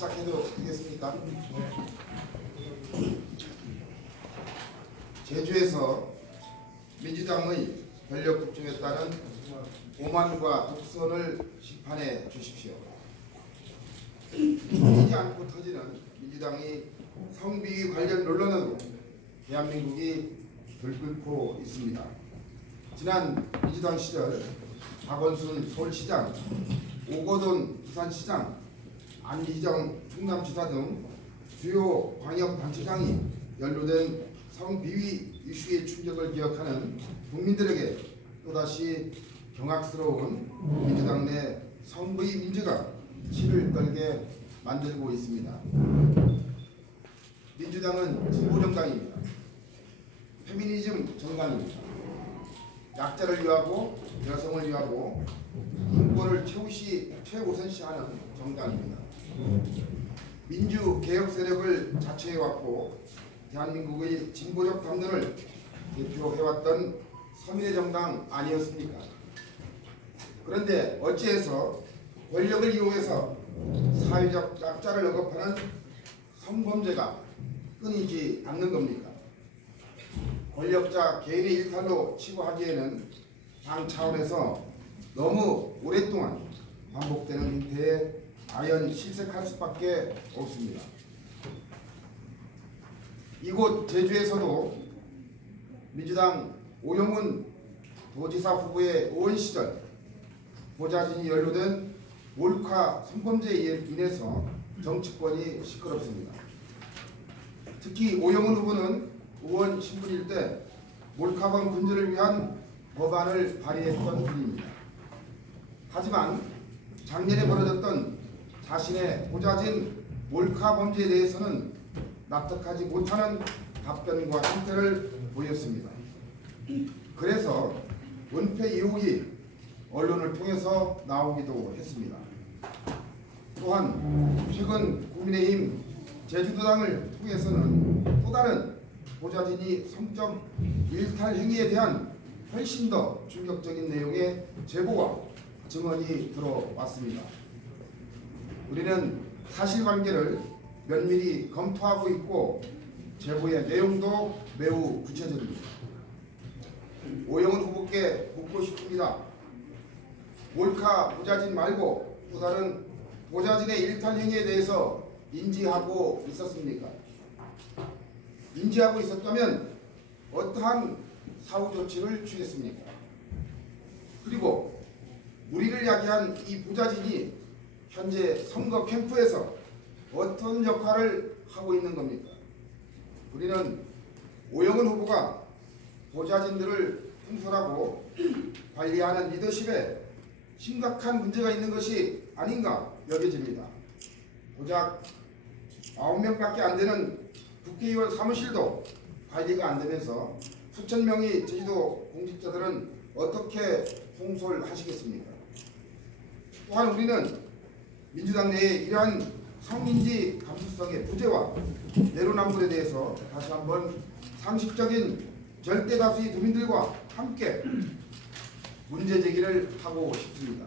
시작해도 되겠습니까? 제주에서 민주당의 권력 국정에 따른 오만과 독선을 심판해 주십시오. 터지지 않고 터지는 민주당이 성비위 관련 논란으로 대한민국이 들끓고 있습니다. 지난 민주당 시절 박원순 서울시장, 오거돈 부산시장, 안희정 충남지사 등 주요 광역단체장이 연루된 성비위 이슈의 충격을 기억하는 국민들에게 또다시 경악스러운 민주당 내 성비위 민주가 치를 떨게 만들고 있습니다. 민주당은 진보정당입니다. 페미니즘 정당입니다. 약자를 위하고 여성을 위하고 인권을 최우선시하는 정당입니다. 민주개혁 세력을 자처해왔고 대한민국의 진보적 담론을 대표해왔던 서민의 정당 아니었습니까? 그런데 어찌해서 권력을 이용해서 사회적 약자를 억압하는 성범죄가 끊이지 않는 겁니까? 권력자 개인의 일탈로 치부하기에는 당 차원에서 너무 오랫동안 반복되는 행태에 아연 실색할 수밖에 없습니다. 이곳 제주에서도 민주당 오영훈 도지사 후보의 의원 시절 보좌진이 연루된 몰카 성범죄에 인해서 정치권이 시끄럽습니다. 특히 오영훈 후보는 의원 신분일 때 몰카범 근절을 위한 법안을 발의했던 분입니다. 하지만 작년에 벌어졌던 자신의 보좌진 몰카 범죄에 대해서는 납득하지 못하는 답변과 행태를 보였습니다. 그래서 은폐 의혹이 언론을 통해서 나오기도 했습니다. 또한 최근 국민의힘 제주도당을 통해서는 또 다른 보좌진이 성적 일탈 행위에 대한 훨씬 더 충격적인 내용의 제보와 증언이 들어왔습니다. 우리는 사실관계를 면밀히 검토하고 있고 제보의 내용도 매우 구체적입니다. 오영훈 후보께 묻고 싶습니다. 몰카 보좌진 말고 또 다른 보좌진의 일탈 행위에 대해서 인지하고 있었습니까? 인지하고 있었다면 어떠한 사후 조치를 취했습니까? 그리고 우리를 야기한 이 보좌진이 현재 선거 캠프에서 어떤 역할을 하고 있는 겁니까? 우리는 오영훈 후보가 보좌진들을 통솔하고 관리하는 리더십에 심각한 문제가 있는 것이 아닌가 여겨집니다. 고작 9명밖에 안 되는 국회의원 사무실도 관리가 안 되면서 수천 명의 제주도 공직자들은 어떻게 통솔하시겠습니까? 또한 우리는 민주당 내에 이러한 성인지 감수성의 부재와 내로남불에 대해서 다시 한번 상식적인 절대 다수의 국민들과 함께 문제 제기를 하고 싶습니다.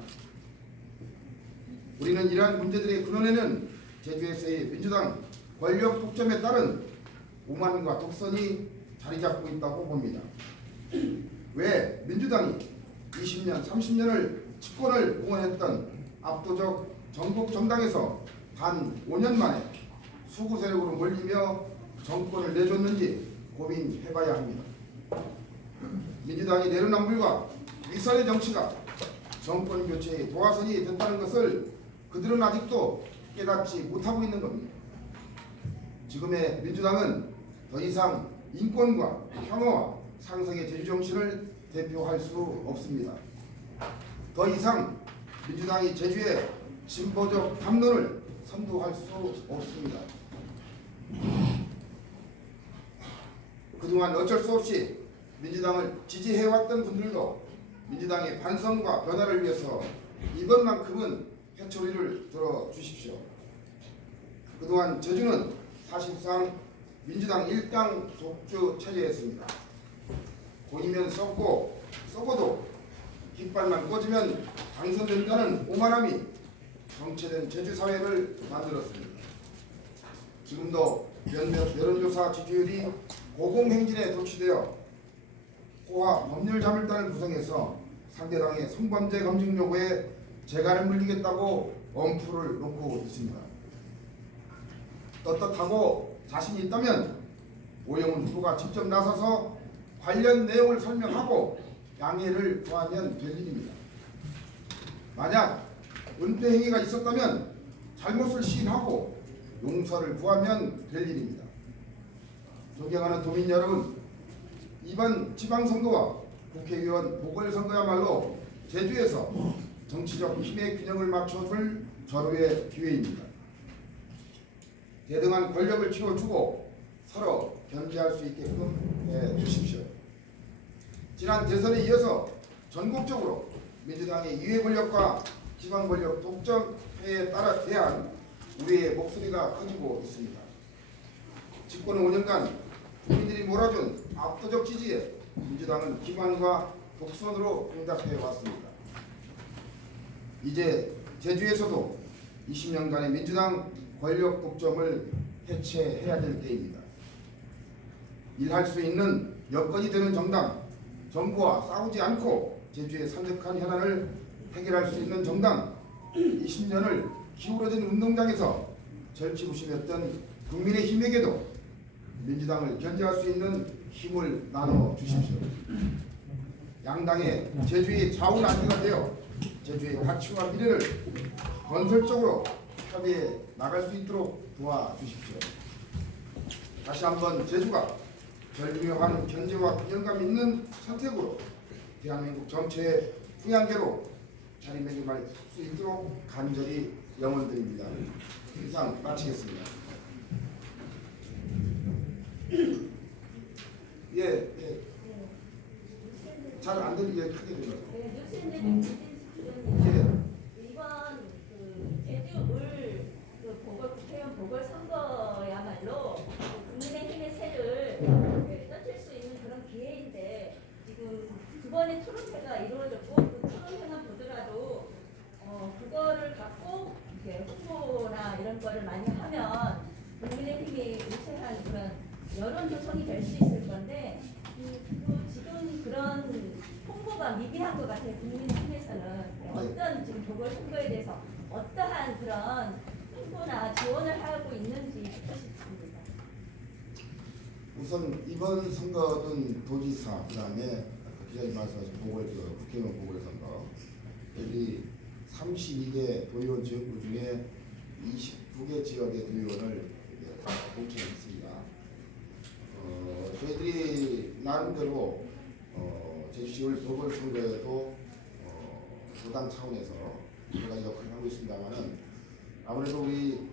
우리는 이러한 문제들의 근원에는 제주에서의 민주당 권력 독점에 따른 오만과 독선이 자리 잡고 있다고 봅니다. 왜 민주당이 20년, 30년을 집권을 공언했던 압도적 전국 정당에서 단 5년 만에 수구 세력으로 몰리며 정권을 내줬는지 고민해봐야 합니다. 민주당이 내로남불과 윗선의 정치가 정권 교체의 도화선이 됐다는 것을 그들은 아직도 깨닫지 못하고 있는 겁니다. 지금의 민주당은 더 이상 인권과 평화와 상생의 제주정신을 대표할 수 없습니다. 더 이상 민주당이 제주의 진보적 담론을 선도할 수 없습니다. 그동안 어쩔 수 없이 민주당을 지지해왔던 분들도 민주당의 반성과 변화를 위해서 이번만큼은 회초리를 들어주십시오. 그동안 제주는 사실상 민주당 일당 독주 체제였습니다. 보이면 썩고 썩어도 깃발만 꽂으면 당선된다는 오만함이 정체된 제주 사회를 만들었습니다. 지금도 몇몇 여론조사 지지율이 고공행진에 도취되어 호화 법률자물단을 구성해서 상대방의 성범죄 검증 요구에 재갈을 물리겠다고 엄포를 놓고 있습니다. 떳떳하고 자신이 있다면 오영훈 후보가 직접 나서서 관련 내용을 설명하고 양해를 구하면 될 일입니다. 만약 은폐 행위가 있었다면 잘못을 시인하고 용서를 구하면 될 일입니다. 존경하는 도민 여러분, 이번 지방선거와 국회의원 보궐선거야말로 제주에서 정치적 힘의 균형을 맞춰줄 절호의 기회입니다. 대등한 권력을 쥐어주고 서로 견제할 수 있게끔 해주십시오. 지난 대선에 이어서 전국적으로 민주당의 이회 권력과 지방 권력 독점에 따라 대한 우리의 목소리가 커지고 있습니다. 집권 5년간 국민들이 몰아준 압도적 지지에 민주당은 기만과 독선으로 응답해 왔습니다. 이제 제주에서도 20년간의 민주당 권력 독점을 해체해야 될 때입니다. 일할 수 있는 여건이 되는 정당, 정부와 싸우지 않고 제주의 산적한 현안을 해결할 수 있는 정당, 20년을 기울어진 운동장에서 절치부심했던 국민의힘에게도 민주당을 견제할 수 있는 힘을 나눠 주십시오. 양당의 제주의 좌우나기가 되어 제주의 가치와 미래를 건설적으로 협의해 나갈 수 있도록 도와주십시오. 다시 한번 제주가 절묘한 견제와 균형감 있는 선택으로 대한민국 전체의 풍향계로 자리매김할 수 있도록 간절히 염원드립니다. 이상 마치겠습니다. 예. 잘 안 들리게 크게 들려서. 이번 제주을 국회의원 보궐선거야말로 국민의힘의 새를 떨칠 수 있는 그런 기회인데 지금 두 번의 토론회가 이루어졌고 그 토론회만 보더라도 그거를 갖고 홍보나 이런 거를 많이 하면 국민의힘이 우세한 그런 여론 조성이 될 수 있을 건데 지금 그런 홍보가 미비한 것 같아요. 국민의힘에서는 어떤 지금 보궐선거에 대해서 어떠한 그런 홍보나 지원을 하고 있는지 듣고 싶습니다. 우선 이번 선거는 도지사, 그다음에 기자님 말씀하신 국회의원 보궐선거, 여기 32개 도의원 지역구 중에 29개 지역의 도의원을 다 공천했습니다. 저희들이 나름대로 제주시를 보궐선거에도 도당 차원에서 여러 가지 역할을 하고 있습니다만은 아무래도 우리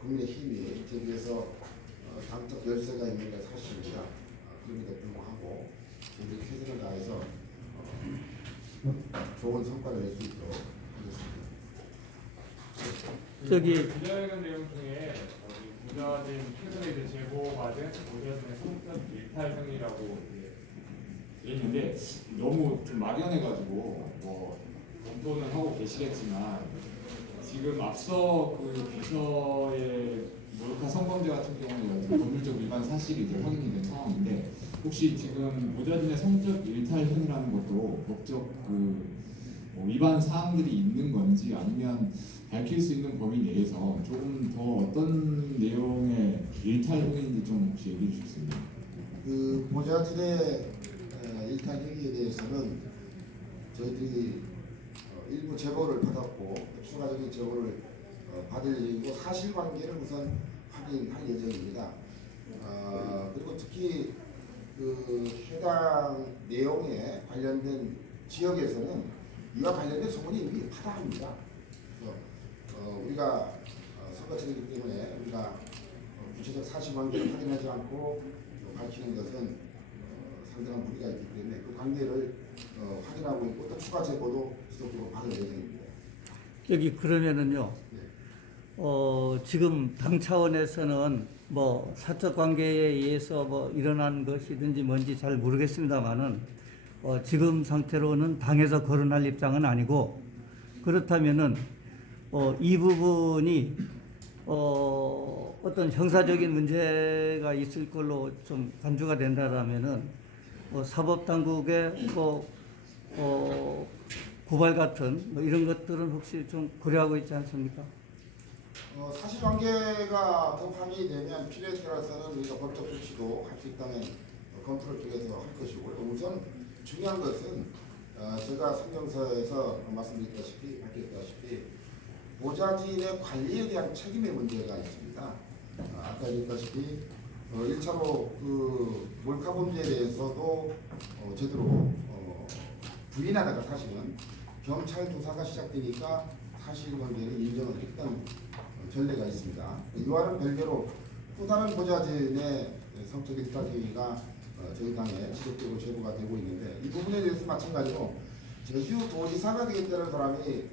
국민의힘이 제주에서 당적 열세가 있는 게 사실입니다. 그럼에도 불구하고 우리 최선을 다해서 좋은 성과를 낼 수 있도록 하겠습니다. 저기 기자회견 내용 중에 부자진 최근에 이제 제보받은 부자진의 성적 일탈 행위라고 있는데 너무 좀 막연해가지고 뭐 검토는 하고 계시겠지만 지금 앞서 그 비서의 몰카 성범죄 같은 경우는 법률적 위반 사실이 이제 확인이 된 상황인데 혹시 지금 보좌진의 성적 일탈 행위라는 것도 법적 뭐 위반 사항들이 있는 건지 아니면 밝힐 수 있는 범위 내에서 조금 더 어떤 내용의 일탈 행위인지 좀 혹시 얘기해 주실 수 있나요? 그 보좌진의 일탈 행위에 대해서는 저희들이 일부 제보를 받았고 추가적인 제보를 받을 예정이고 사실관계를 우선 확인할 예정입니다. 그리고 특히 그 해당 내용에 관련된 지역에서는 이와 관련된 소문이 이미 파다합니다. 우리가 선거철이기 때문에 우리가 구체적 사실관계를 확인하지 않고 밝히는 것은 상당한 무리가 있기 때문에 그 관계를 확인하고 있고 또 추가 제보도 지속적으로 받을 예정입니다. 여기 그러면은요. 지금 당 차원에서는 뭐 사적 관계에 의해서 뭐 일어난 것이든지 뭔지 잘 모르겠습니다만은 지금 상태로는 당에서 거론할 입장은 아니고 그렇다면은 이 부분이 어떤 형사적인 문제가 있을 걸로 좀 간주가 된다라면은 사법당국의 고발 같은 이런 것들은 혹시 좀 고려하고 있지 않습니까? 사실관계가 더 확인되면 필요에 따라서는 우리가 법적 조치도 할 수 있다면 검토를 통해서 할 것이고요. 우선 중요한 것은 제가 성명서에서 밝혔다시피 보좌진의 관리에 대한 책임의 문제가 있습니다. 아까 얘기했다시피 1차로 그 몰카 범죄에 대해서도 제대로 부인하다가 사실은 경찰 조사가 시작되니까 사실관계를 인정을 했던 전례가 있습니다. 이와는 별개로 또 다른 보좌진의 성적 일탈행위가 저희 당에 지속적으로 제보가 되고 있는데 이 부분에 대해서 마찬가지로 제주도지사가 되겠다는 사람이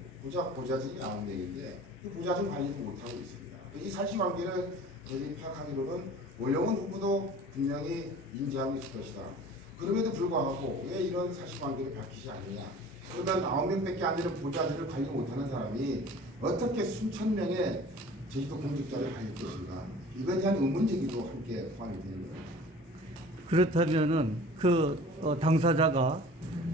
보좌진이 9명인데 그 보좌진 관리도 못하고 있습니다. 이 사실관계를 저희 파악하기로는 오영훈 후보도 분명히 인지하고 있을 것이다. 그럼에도 불구하고 왜 이런 사실관계를 밝히지 않느냐. 그러면 9명밖에 안 되는 보좌진을 관리 못하는 사람이 어떻게 수천 명의 제주도 공직자를 관리할 것인가. 이거에 대한 의문 제기도 함께 포함이 되는 거예요. 그렇다면은 그 당사자가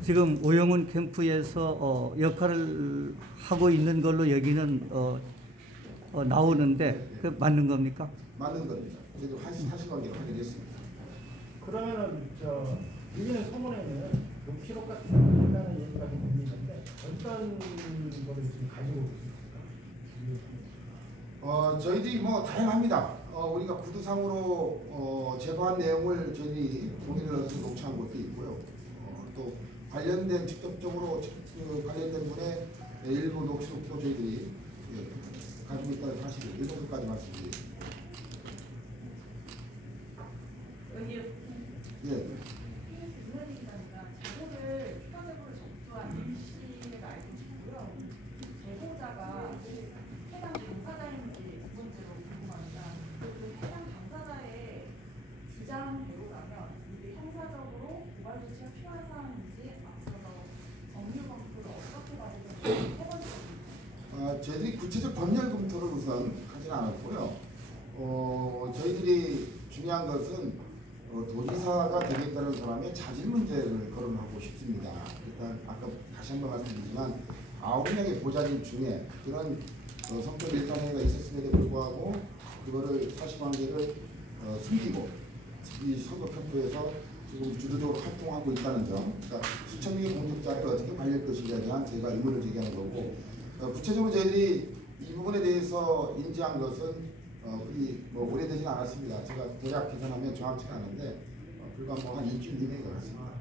지금 오영훈 캠프에서 역할을 하고 있는 걸로 여기는 나오는데 그 맞는 겁니까? 맞는 겁니다. 저희도 사실관계를 확인했습니다. 그러면은 여기는 소문에는 녹취록 같은 거 한다는 얘기가 좀 들리는데 어떤 거를 지금 가지고 계십니까? 저희들이 뭐 다양합니다. 우리가 구두상으로 제보한 내용을 저희들이 동의를 얻어서 녹취한 것도 있고요. 또 관련된 직접적으로 관련된 분의 일부 녹취록도 저희들이 가지고 있다는 사실을 이 정도까지 말씀드립니다. 여기 예. 의원님이라니까 제보를 추가제보를 접수한 임씨를 알고 싶고요. 제보자가 해당 당사자인지 두 번째로 궁금합니다. 그 해당 당사자의 주장대로라면 이게 형사적으로 고발 조치가 필요한 사항인지 앞서서 법률 검토를 어떻게 받으셨는지 세 번째. 저희들이 구체적 법률 검토를 우선 하진 않았고요. 저희들이 중요한 것은 도지사가 되겠다는 사람의 자질 문제를 거론하고 싶습니다. 일단 아까 다시 한번 말씀드리지만 9명의 보좌진 중에 그런 성적 일탈행위가 있었음에도 불구하고 그거를 사실관계를 숨기고 이 선거평가에서 지금 주도적으로 활동하고 있다는 점, 그러니까 수천 명의 공직자를 어떻게 관리할 것인가에 대한 제가 의문을 제기하는 거고, 구체적으로 저희들이 이 부분에 대해서 인지한 것은 뭐 오래되지는 않았습니다. 제가 대략 계산하면 정확치 않은데 불과 뭐 한 일주일 이내인 것 같습니다.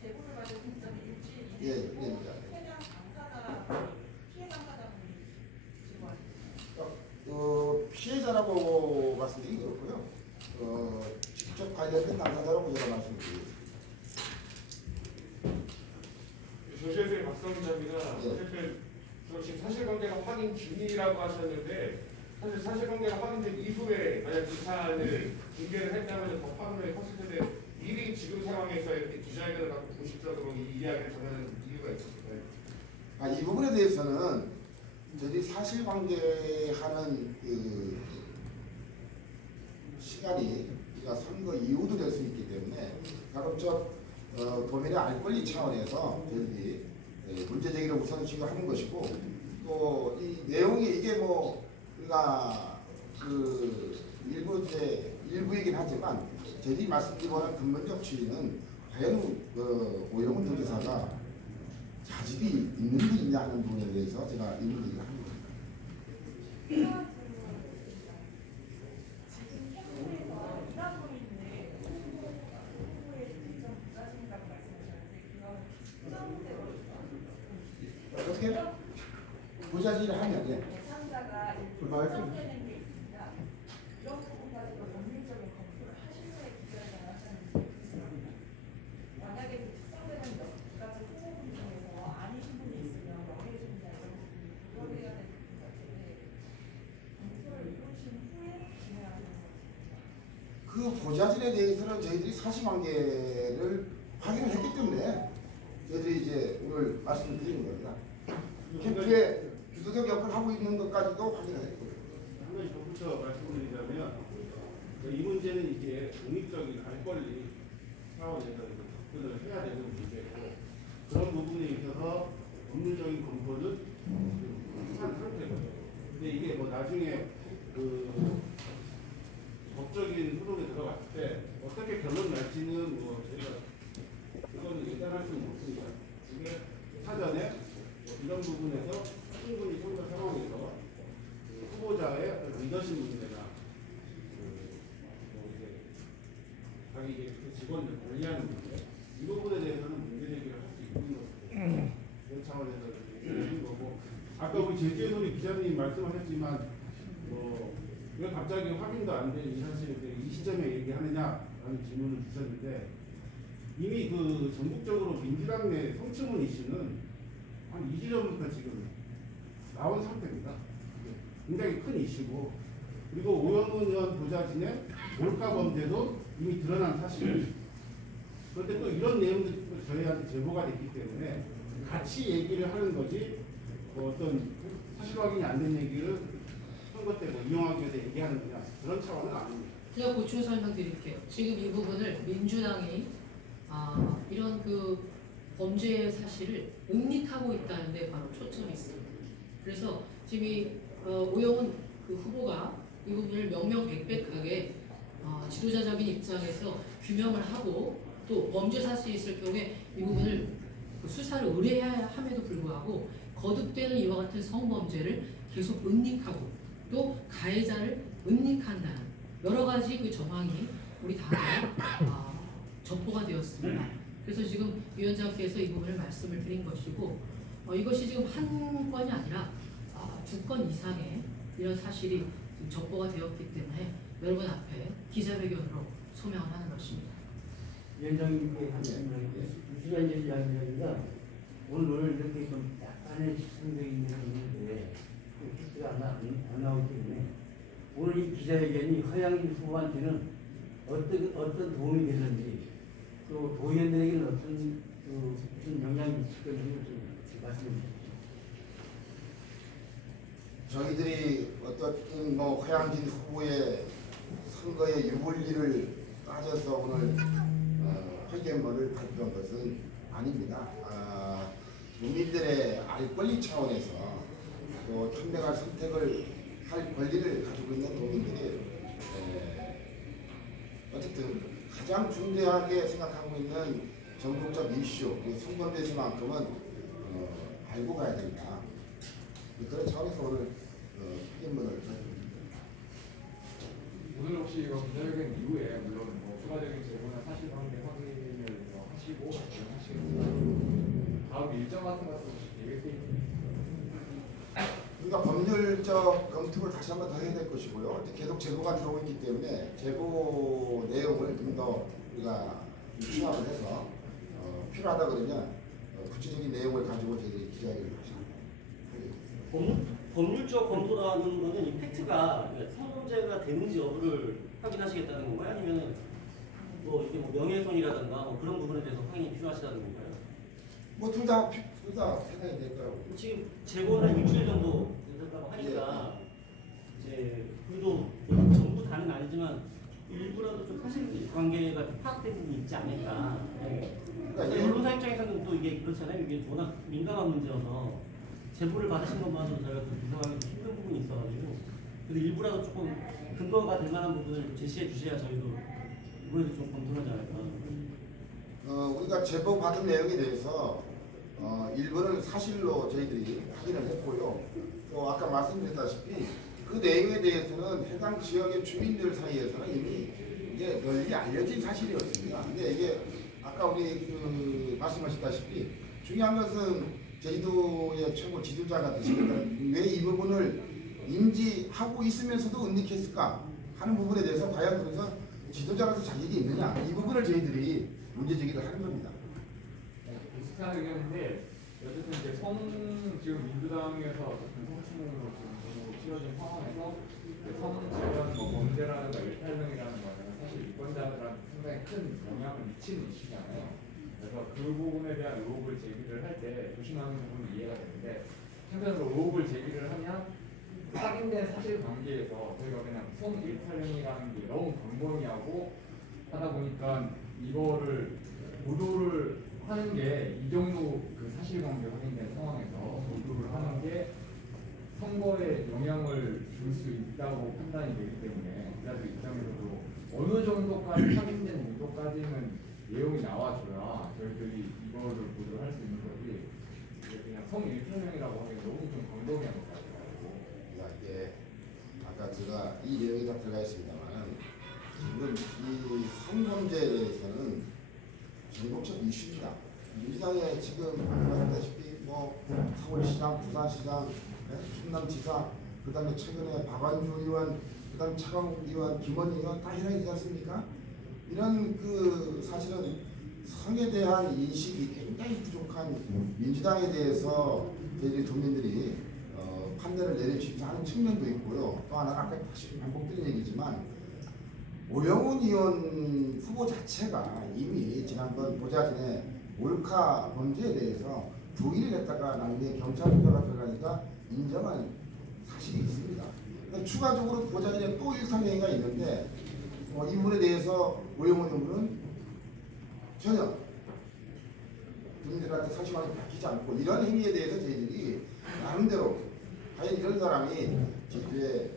제보를 받은 시점이 일주일 예, 이내이고 예. 해당 당사자 피해 당사자분이 제보하셨습니다. 피해자라고 말씀드리기 그렇고요. 직접 관련된 당사자라고 제가 말씀드리겠습니다. 조재수의 박성 기자입니다. 예. 어쨌든 지금 사실관계가 확인 중이라고 하셨는데 사실 사실관계가 확인된 이후에 만약 이 사안을 공개를 했다면 더 파문이 컸을 텐데 미리 지금 상황에서 이렇게 기자회견을 갖고 공식적으로 이 이야기를 전하는 이유가 있었을까요? 이 부분에 대해서는 저희들이 사실관계하는 그 시간이 우리가 선거 이후도 될 수 있기 때문에 가급적 범인의 알 권리 차원에서 저희들이 문제 제기를 우선시로 하는 것이고 또 이 내용이 이게 뭐 우리가 그 일부이긴 하지만 저희들이 말씀드린 거는 근본적 취지는 과연 오영훈 도지사가 자질이 있는 게 있냐 하는 부분에 대해서 제가 의문을 합니다. 지금 캠프에서 일하고 있는 후보의 직접 부자진이라고 말씀하셨는데 그건 특정대로 어떻게 보좌질을 하면 대상자가 결정되는 게 있습니다. 이런 부분까지도 법률적인 검토를 하실 때 기자회견을 하셨는지 만약에 그 특정되는 몇 가지 후보분 중에서 아니신 분이 있으면 명예훼손자 이런 부분이 고려해야 될 부분 같은데 검토를 이루신 후에 진행하는 것입니다. 그 보좌진에 대해서는 저희들이 사실관계를 확인을 했기 때문에 저희들이 이제 오늘 말씀을 드리는 겁니다. 캠프에 주도적 역할을 하고 있는 것까지도 확인을 했고요. 한 가지 덧붙여 말씀드리자면 이 문제는 이제 독립적인 알 권리 차원에서 이제 접근을 해야 되는 문제고 그런 부분에 있어서 법률적인 검토는 한 상태거든요. 근데 이게 뭐 나중에 그 법적인 흐름에 들어갔을 때 어떻게 결론 날지는 뭐 저희가 그거는 예단할 수는 없습니다. 이게 사전에 뭐 이런 부분에서 충분히 선거 상황에서 그 후보자의 어떤 리더십 문제나 뭐 이제 자기 그 직원들 관리하는 문제 이 부분에 대해서는 문제 제기를 할 수 있는 것이고 그런 차원에서 있는 거고 아까 우리 제주의 기자님 말씀하셨지만 왜 갑자기 확인도 안 된 이 사실에 대해 이 시점에 얘기하느냐라는 질문을 주셨는데 이미 그 전국적으로 민주당 내 성추문 이슈는 한 2주 전부터 지금 나온 상태입니다. 굉장히 큰 이슈고 그리고 오영훈 의원 부자진의 몰카 범죄도 이미 드러난 사실. 그런데 또 이런 내용들이 저희한테 제보가 됐기 때문에 같이 얘기를 하는 거지 어떤 사실 확인이 안 된 얘기를 선거 때 뭐 이용하기 위해서 얘기하는 거냐 그런 차원은 아닙니다. 제가 보충 설명드릴게요. 지금 이 부분을 민주당이 이런 그 범죄 사실을 은닉하고 있다는데 바로 초점이 있습니다. 그래서 지금 이 오영훈 그 후보가 이 부분을 명명백백하게 지도자적인 입장에서 규명을 하고 또 범죄 사실이 있을 경우에 이 부분을 그 수사를 의뢰함에도 불구하고 거듭되는 이와 같은 성범죄를 계속 은닉하고 또 가해자를 은닉한다는 여러 가지 그 정황이 우리 당에 접보가 되었습니다. 그래서 지금 위원장께서 이 부분을 말씀을 드린 것이고 이것이 지금 한 건이 아니라 2건 이상의 이런 사실이 지금 접보가 되었기 때문에 여러분 앞에 기자회견으로 소명을 하는 것입니다. 위원장님께 한 시간 이야기가 오늘 이렇게 좀 약간의 집중적인 면이 있는데 퀴즈가 안 나오기 때문에 오늘 이 기자회견이 허양인 후보한테는 어떤 도움이 되는지 또 도의원들에게는 어떤 무슨 영향이 있을 건지 좀 말씀해 주십시오. 저희들이 어떤 뭐 허양진 후보의 선거의 유불리를 따져서 오늘 회견문을 발표한 것은 아닙니다. 국민들의 알 권리 차원에서 또 현명한 선택을 할 권리를 가지고 있는 국민들이 어쨌든 가장 중대하게 생각하고 있는 전국적 이슈, 성범죄에서만큼은 알고 가야 된다. 그런 차원에서 오늘 회견문을 발표합니다. 오늘 혹시 이거 기자회견 이후에 물론 뭐 추가적인 제보나 사실관계 확인을 하시고 하시겠지만 다음 일정 같은 것도 계획돼 있나요? 우리가 법률적 검토를 다시 한번 더 해야 될 것이고요. 계속 제보가 들어오고 있기 때문에 제보 내용을 좀 더 우리가 취합을 해서 필요하다 그러면 구체적인 내용을 가지고 저희들이 기자회견을 하시는 법률적 검토라는 거는 이 팩트가 성범죄가 되는지 여부를 확인하시겠다는 건가요? 아니면 뭐 이게 뭐 명예훼손이라든가 뭐 그런 부분에 대해서 확인이 필요하시다는 건가요? 뭐 둘 다 생각이 될 거라고. 지금 재고는 일주일 정도 된다고 하니까 이제 그래도 뭐 전부 다는 아니지만 일부라도 좀 사실관계가 좀 파악된 부분이 있지 않을까. 그러니까 언론사 입장에서는 또 이게 그렇잖아요. 이게 워낙 민감한 문제여서 제보를 받으신 것만으로 저희가 좀 구성하기 좀 힘든 부분이 있어가지고 그래도 일부라도 조금 근거가 될 만한 부분을 좀 제시해 주셔야 저희도 이번에도 좀 검토하지 않을까. 우리가 제보 받은 내용에 대해서 일부는 사실로 저희들이 확인을 했고요. 또 아까 말씀드렸다시피 그 내용에 대해서는 해당 지역의 주민들 사이에서는 이미 이게 널리 알려진 사실이었습니다. 근데 이게 아까 우리 말씀하셨다시피 중요한 것은 제주도의 최고 지도자가 되시니까 왜 이 부분을 인지하고 있으면서도 은닉했을까 하는 부분에 대해서 과연 그래서 지도자로서 자격이 있느냐 이 부분을 저희들이 문제 제기를 하는 겁니다. 비슷한 의견인데 어쨌든 이제 지금 민주당에서 어쨌든 성추문으로 지금 치러진 상황에서 성quan 뭐 범죄라든가 일탈명이라는 거는 사실 유권자들한테 상당히 큰 영향을 미치는 이슈잖아요. 그래서 그 부분에 대한 의혹을 제기를 할 때 조심하는 부분은 이해가 되는데 한편으로 의혹을 제기를 하면 확인된 사실관계에서 저희가 그냥 성일탈령이라는 게 너무 광범위하고 하다 보니까 이거를 보도를 하는 게 이 정도 그 사실관계 확인된 상황에서 보도를 하는 게 선거에 영향을 줄 수 있다고 판단이 되기 때문에 기자들 입장에서도 어느 정도까지 확인된 정도까지는 내용이 나와줘야 저희들이 이거를 보도를 할 수 있는 거지 이게 그냥 성일탈령이라고 하기엔 너무 좀 광범위한 것 같아요. 이게 아까 제가 이 내용이 다 들어가 있습니다만 지금 이 성범죄에 대해서는 전국적 이슈입니다. 민주당에 지금 말씀하셨다시피 뭐 서울시장, 부산시장, 충남지사, 그다음에 최근에 박완주 의원, 그다음에 차광욱 의원, 김원희 의원 다 해당이 되지 않습니까? 이런 그 사실은 성에 대한 인식이 굉장히 부족한 민주당에 대해서 저희 국민들이 판단을 내려주지 않은 측면도 있고요. 또 하나 아까 다시 반복드린 얘기지만 오영훈 의원 후보 자체가 이미 지난번 보좌진의 몰카 범죄에 대해서 부인을 했다가 나중에 경찰 조사가 들어가니까 인정한 사실이 있습니다. 추가적으로 보좌진에 또 일상행위가 있는데 이 부분에 대해서 오영훈 의원은 전혀 국민들한테 사실관계 밝히지 않고 이런 행위에 대해서 저희들이 나름대로 과연 이런 사람이 제주에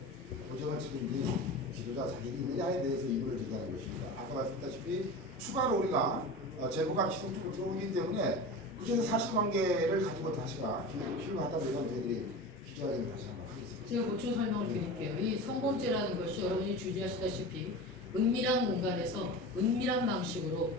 보정을 책임진 지도자 자격이 있느냐에 대해서 이유를 제기하는 것입니다. 아까 말씀드렸다시피 추가로 우리가 제보가 지속적으로 들어오기 때문에 그중에서 사실관계를 가지고 다시가 필요하다면 저희들이 기자회견을 다시 한번 하겠습니다. 제가 보충 설명을 드릴게요. 이 성범죄라는 것이 여러분이 주지하시다시피 은밀한 공간에서 은밀한 방식으로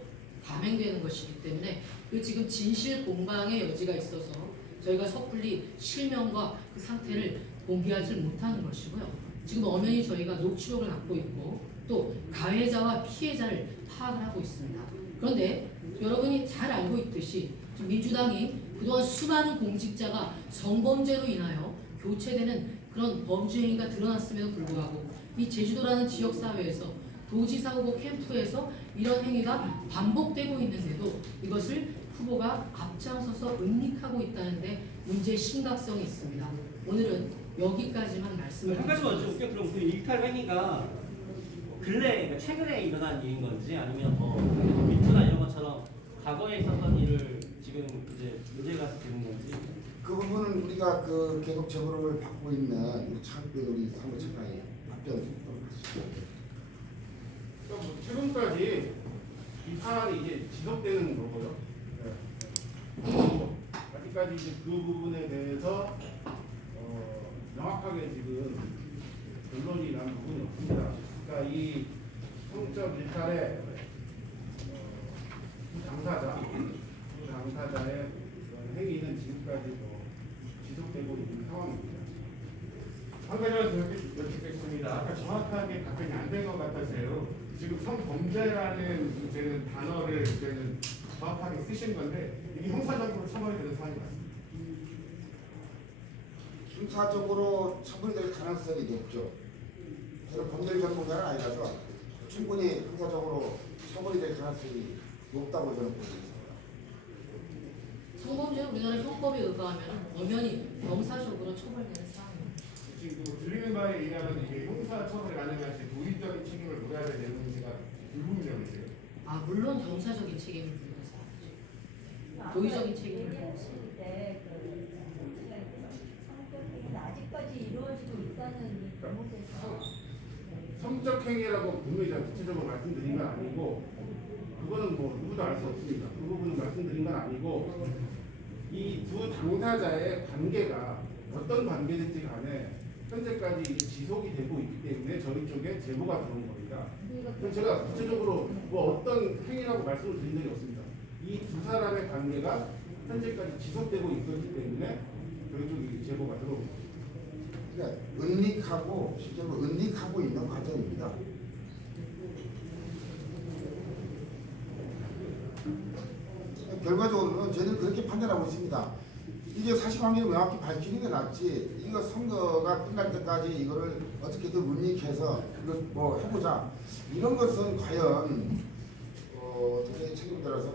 감행되는 것이기 때문에 그 지금 진실 공방의 여지가 있어서 저희가 섣불리 실명과 그 상태를 공개하지 못하는 것이고요. 지금 엄연히 저희가 녹취록을 갖고 있고 또 가해자와 피해자를 파악을 하고 있습니다. 그런데 여러분이 잘 알고 있듯이 지금 민주당이 그동안 수많은 공직자가 성범죄로 인하여 교체되는 그런 범죄 행위가 드러났음에도 불구하고 이 제주도라는 지역사회에서 도지사 후보 캠프에서 이런 행위가 반복되고 있는데도 이것을 후보가 앞장서서 은닉하고 있다는데 문제의 심각성이 있습니다. 오늘은 여기까지만 말씀을 한 가지만 드리겠습니다. 여쭤볼게요. 그럼 그 일탈 행위가 그러니까 최근에 일어난 일인 건지 아니면 뭐 미투나 이런 것처럼 과거에 있었던 일을 지금 이제 문제가 되는 건지. 그 부분은 우리가 그 계속 제보를 받고 있는 우리 우리 사무처장이 답변 드리도록 하겠습니다. 그러니까 뭐 최근까지 이 사안이 이제 지속되는 거고요. 아직까지 이제 그 부분에 대해서 명확하게 지금 결론이 난 부분이 없습니다. 그러니까 이 성적 일탈의 당사자의 행위는 지금까지도 지속되고 있는 상황입니다. 한 가지만 더 여쭙겠습니다. 아까 정확하게 답변이 안 된 것 같아서요. 지금 성범죄라는 이제는 단어를 이제는 정확하게 쓰신 건데 이게 형사적으로 처벌이 되는 사안이 맞습니다. 형사적으로 처벌이 될 가능성이 높죠. 저는 법률 전문가는 아니라서 충분히 형사적으로 처벌이 될 가능성이 높다고 저는 보고 있습니다. 성범죄는 우리나라 형법에 의거하면 엄연히 형사적으로 처벌되는 사항입니다. 지금 들리는 바에 의하면 이게 형사 처벌이 가능할 때 도의적인 책임을 물어야 되는 문제가 불분명해서요. 아 물론 형사적인 책임을 물는 사항이죠. 도의적인 책임을 얘기하실 때 성적행위는 아직까지 이루어지고 있다는 이 대목에서 성적 행위라고 분명히 제가 구체적으로 말씀드린 건 아니고 그거는 뭐 누구도 알 수 없습니다. 그 부분은 말씀드린 건 아니고 이 두 당사자의 관계가 어떤 관계든지 간에 현재까지 지속이 되고 있기 때문에 저희 쪽에 제보가 들어온 겁니다. 그럼 제가 구체적으로 뭐 어떤 행위라고 말씀을 드린 적이 없습니다. 이 두 사람의 관계가 현재까지 지속되고 있었기 때문에 저희 쪽에 제보가 들어온 겁니다. 그러니까 은닉하고 실제로 은닉하고 있는 과정입니다. 결과적으로는 저희는 그렇게 판단하고 있습니다. 이게 사실관계를 명확히 밝히는 게 낫지. 이거 선거가 끝날 때까지 이거를 어떻게든 은닉해서 이걸 뭐 해보자. 이런 것은 과연 어떻게 책임들어서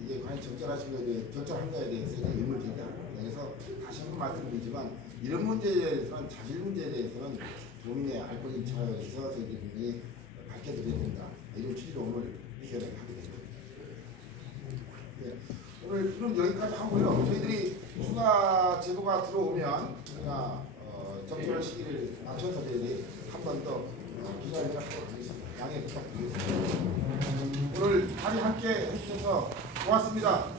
이게 과연 적절한가에 대해서 의문을 제기합니다. 그래서 다시 한번 계속 말씀드리지만 이런 문제에 대해서는 자질 문제에 대해서는 도민의 알 권리 차원에서 저희들이 밝혀드려야 된다. 이런 취지로 오늘 의견을 하게 됩니다. 네. 오늘 그럼 여기까지 하고요. 저희들이 추가 제보가 들어오면 저희가 적절한 시기를 맞춰서 저희들이 한 번 더 기자회견을 하도록 하겠습니다. 양해 부탁드리겠습니다. 오늘 다리 함께 해주셔서 고맙습니다.